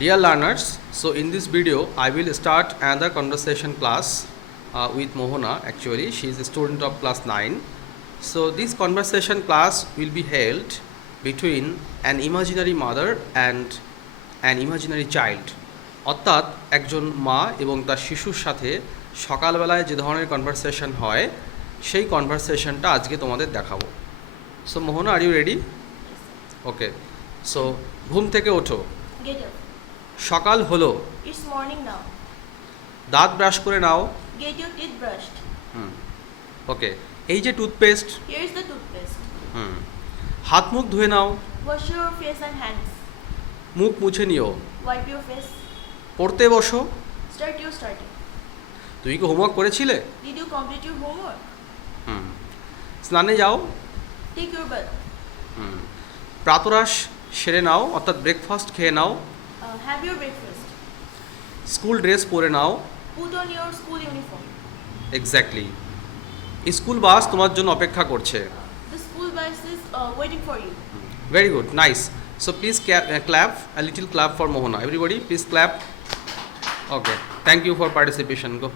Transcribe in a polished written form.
Dear learners, so in this video I will start another conversation class with Mohana. Actually, she is a student of class 9. So this conversation class will be held between an imaginary mother and an imaginary child. অর্থাৎ একজন মা এবং তার শিশুর সাথে সকালবেলায় যে ধরনের কনভারসেশন হয় সেই কনভারসেশনটা আজকে তোমাদের দেখাবো। So Mohana, are you ready? Okay. So ঘুম থেকে ওঠো। Get up. সকাল হলো। It's morning now. দাঁত ব্রাশ করে নাও। Get your teeth brushed. ওকে। এই যে টুথপেস্ট। Here's the toothpaste. হাত মুখ ধুয়ে নাও। Wash your face and hands. মুখ মুছে নিও। Wipe your face. পড়তে বসো। Start your study. তুমি কি হোমওয়ার্ক করেছিলে? Did you complete your homework? স্নানে যাও। Take your bath. প্রাতরাশ সেরে নাও, অর্থাৎ ব্রেকফাস্ট খেয়ে নাও। Have your breakfast. School dress পরে নাও। Put on your school uniform. Exactly. School bus তোমার জন্য অপেক্ষা করছে। The school bus is waiting for you. Very good, nice. So please clap, a little clap for Mohana. Everybody, please clap. Okay, thank you for participation. Go.